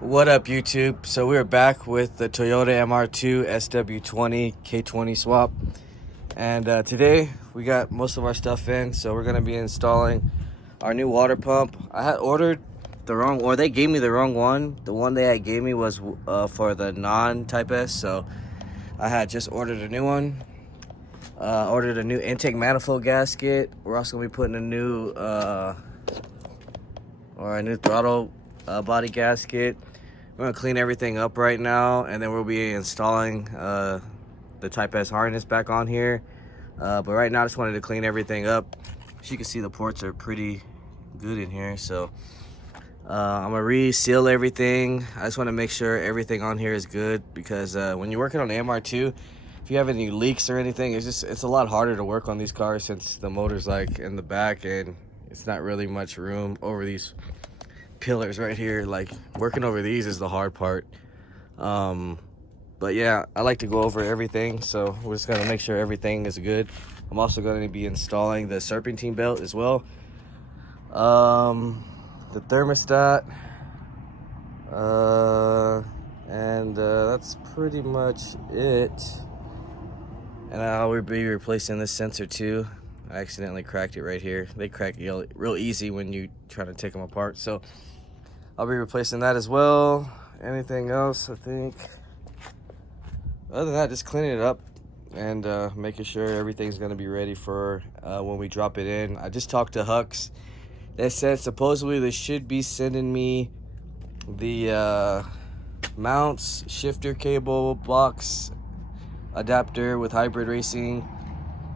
What up, YouTube? So we're back with the Toyota MR2 sw20 K20 swap, and today we got most of our stuff in, so we're gonna be installing our new water pump. I had ordered the wrong, or they gave me the wrong one. The one they had gave me was for the non-Type S, so I had just ordered a new one. Ordered a new intake manifold gasket. We're also gonna be putting a new throttle body gasket. We're gonna clean everything up right now, and then we'll be installing the Type S harness back on here. But right now I just wanted to clean everything up. As you can see, the ports are pretty good in here, so I'm gonna re-seal everything. I just want to make sure everything on here is good, because when you're working on the MR2, if you have any leaks or anything, it's a lot harder to work on these cars, since the motor's like in the back and it's not really much room over these pillars right here. Like, working over these is the hard part. But yeah, I like to go over everything, so we're just gonna make sure everything is good. I'm also going to be installing the Serpentine belt as well, the thermostat, and that's pretty much it. And I'll be replacing this sensor too. I accidentally cracked it right here. They crack real easy when you try to take them apart, so I'll be replacing that as well. Anything else? I think other than that, just cleaning it up and making sure everything's going to be ready for when we drop it in. I just talked to Hux. They said supposedly they should be sending me the mounts, shifter cable, box, adapter with hybrid racing,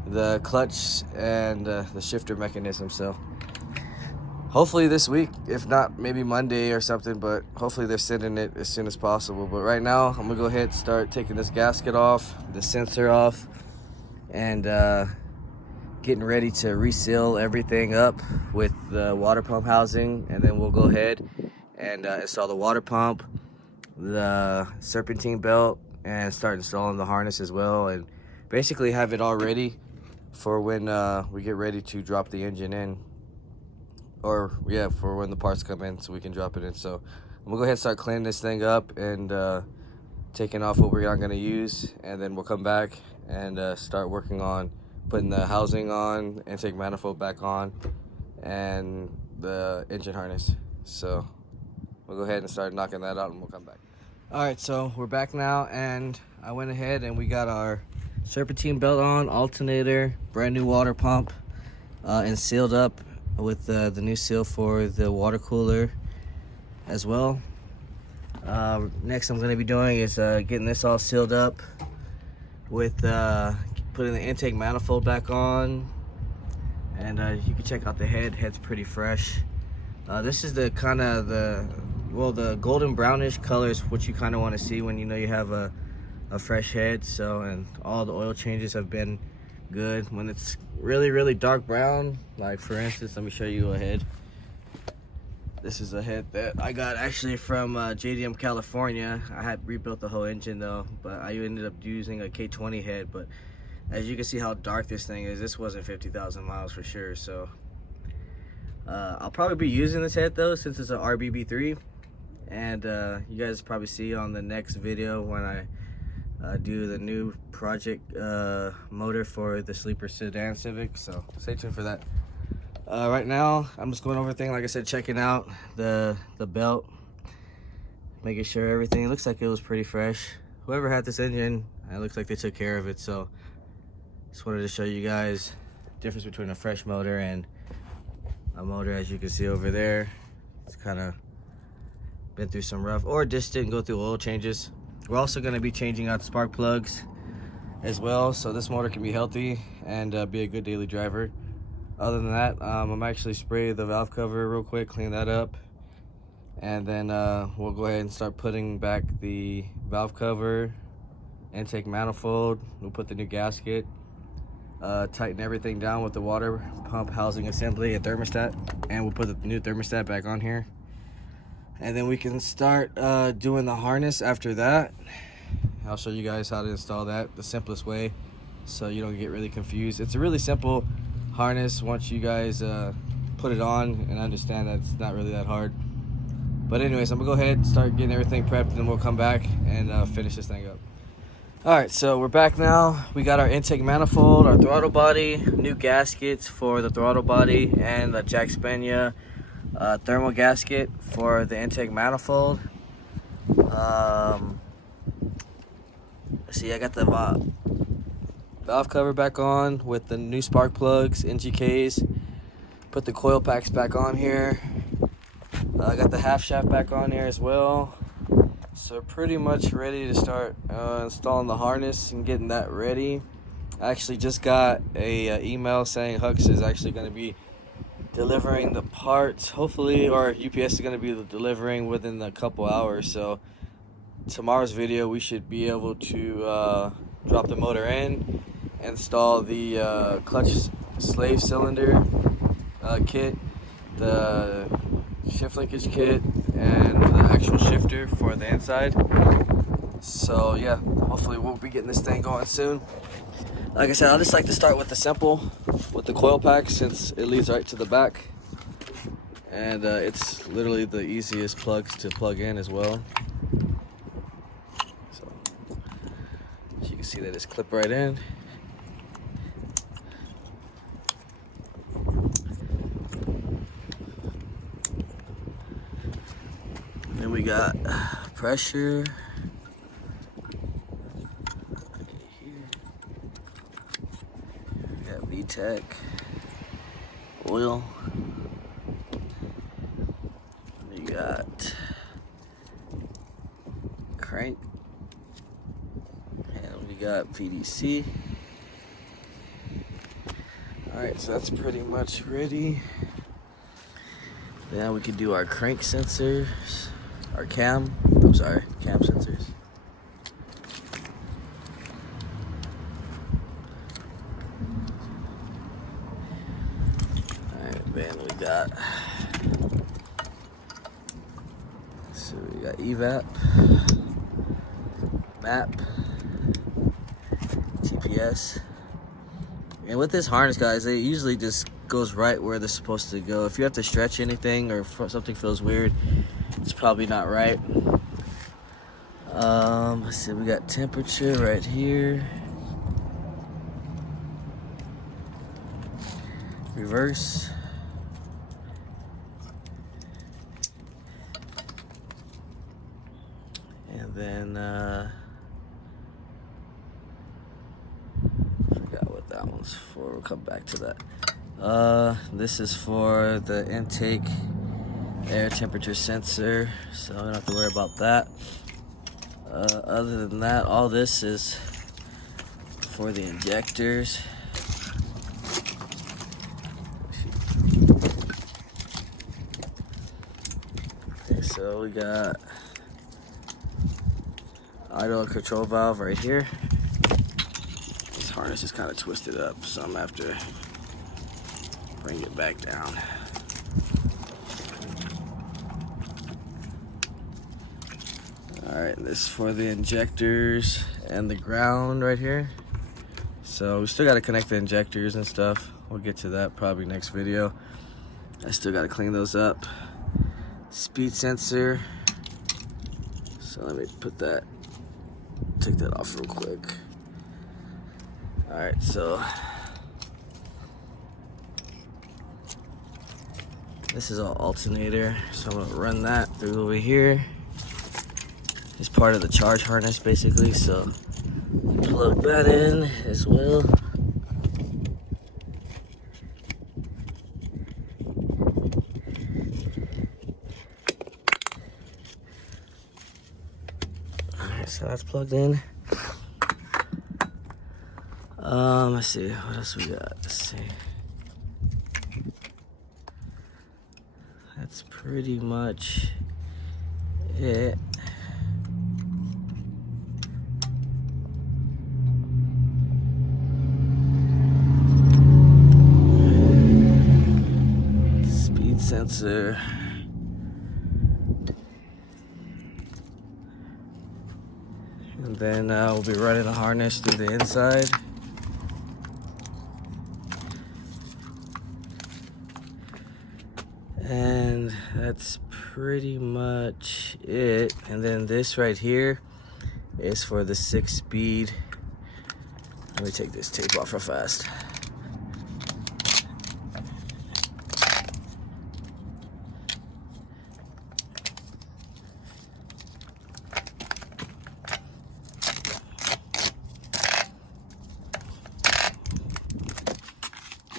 the clutch, and the shifter mechanism. So hopefully this week, if not maybe Monday or something, but hopefully they're sending it as soon as possible. But right now I'm gonna go ahead and start taking this gasket off, the sensor off, and getting ready to reseal everything up with the water pump housing. And then we'll go ahead and install the water pump, the serpentine belt, and start installing the harness as well, and basically have it all ready for when we get ready to drop the engine in, or yeah, for when the parts come in so we can drop it in. So I'm gonna go ahead and start cleaning this thing up and taking off what we're not gonna use, and then we'll come back and start working on putting the housing on, intake manifold back on, and the engine harness. So we'll go ahead and start knocking that out, and we'll come back. All right, so we're back now, and I went ahead and we got our serpentine belt on, alternator, brand new water pump, and sealed up with the new seal for the water cooler as well. Next I'm going to be doing is getting this all sealed up with putting the intake manifold back on, and you can check out the head's pretty fresh. This is the kind of the golden brownish color is what you kind of want to see when you know you have a fresh head. So, and all the oil changes have been good. When it's really dark brown, like for instance, let me show you a head. This is a head that I got actually from JDM California. I had rebuilt the whole engine though, but I ended up using a K20 head. But as you can see how dark this thing is, this wasn't 50,000 miles for sure. So I'll probably be using this head though, since it's an RBB3, and you guys probably see on the next video when I do the new project motor for the sleeper sedan Civic. So stay tuned for that. Right now I'm just going over everything, like I said, checking out the belt, making sure everything looks like it was pretty fresh. Whoever had this engine, it looks like they took care of it. So just wanted to show you guys the difference between a fresh motor and a motor. As you can see over there, it's kind of been through some rough, or just didn't go through oil changes. We're also going to be changing out spark plugs as well, so this motor can be healthy and be a good daily driver. Other than that, I'm actually spray the valve cover real quick, clean that up, and then we'll go ahead and start putting back the valve cover, intake manifold. We'll put the new gasket, tighten everything down with the water pump housing assembly and thermostat, and we'll put the new thermostat back on here. And then we can start doing the harness after that. I'll show you guys how to install that the simplest way, so you don't get really confused. It's a really simple harness once you guys put it on and understand that it's not really that hard. But anyways, I'm gonna go ahead and start getting everything prepped, and then we'll come back and finish this thing up. All right, so we're back now. We got our intake manifold, our throttle body, new gaskets for the throttle body, and the Jack Spania thermal gasket for the intake manifold. See, I got the valve cover back on with the new spark plugs, NGKs. Put the coil packs back on here. I got the half shaft back on here as well. So we're pretty much ready to start installing the harness and getting that ready. I actually just got a email saying Hux is actually going to be delivering the parts, hopefully, or UPS is going to be delivering within a couple hours. So tomorrow's video we should be able to drop the motor in, install the clutch slave cylinder kit, the shift linkage kit, and the actual shifter for the inside. So yeah, hopefully we'll be getting this thing going soon. Like I said, I just like to start with the simple, with the coil pack, since it leads right to the back, and it's literally the easiest plugs to plug in as well. So as you can see, they just clip right in. Then we got pressure. We got VTEC, oil. We got crank. And we got PDC. Alright, so that's pretty much ready. Now we can do our crank sensors. Our cam sensors. Alright, then we got, so we got evap, map, TPS. And with this harness, guys, it usually just goes right where they're supposed to go. If you have to stretch anything or if something feels weird, it's probably not right. Let's see, we got temperature right here. Reverse. And then, forgot what that one's for. We'll come back to that. This is for the intake air temperature sensor, so I don't have to worry about that. Other than that, all this is for the injectors. Okay, so we got idle control valve right here. This harness is kind of twisted up, so I'm gonna have to bring it back down. Alright, this is for the injectors and the ground right here. So we still got to connect the injectors and stuff. We'll get to that probably next video. I still got to clean those up. Speed sensor. So let me take that off real quick. Alright, so this is all alternator. So I'm going to run that through over here. It's part of the charge harness basically, so plug that in as well. Alright, so that's plugged in. Let's see, what else we got? Let's see. That's pretty much it. Sensor. And then we'll be running the harness through the inside. And that's pretty much it. And then this right here is for the 6-speed. Let me take this tape off real fast.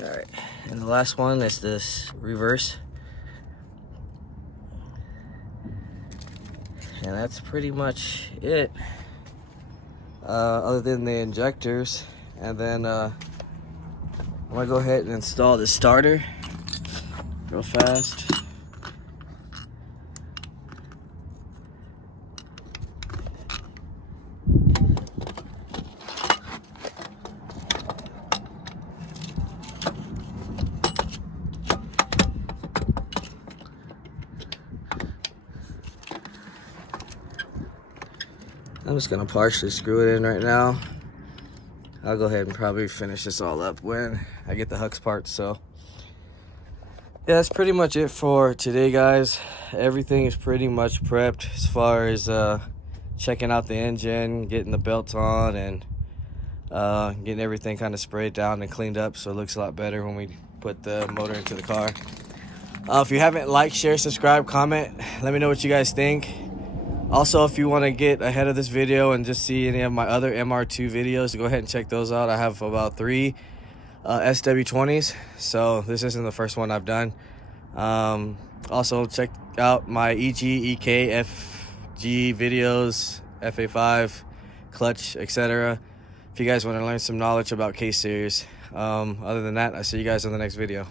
All right, and the last one is this reverse. And that's pretty much it, other than the injectors. And then I'm gonna go ahead and install the starter real fast. I'm just gonna partially screw it in right now. I'll go ahead and probably finish this all up when I get the hux parts. So yeah, that's pretty much it for today, guys. Everything is pretty much prepped as far as checking out the engine, getting the belts on, and getting everything kind of sprayed down and cleaned up so it looks a lot better when we put the motor into the car. If you haven't liked, share, subscribe, comment, let me know what you guys think. Also, if you want to get ahead of this video and just see any of my other MR2 videos, go ahead and check those out. I have about 3 sw20s, so this isn't the first one I've done. Also, check out my EG, EK, FG videos, FA5, clutch, etc. if you guys want to learn some knowledge about K-Series. Other than that, I'll see you guys in the next video.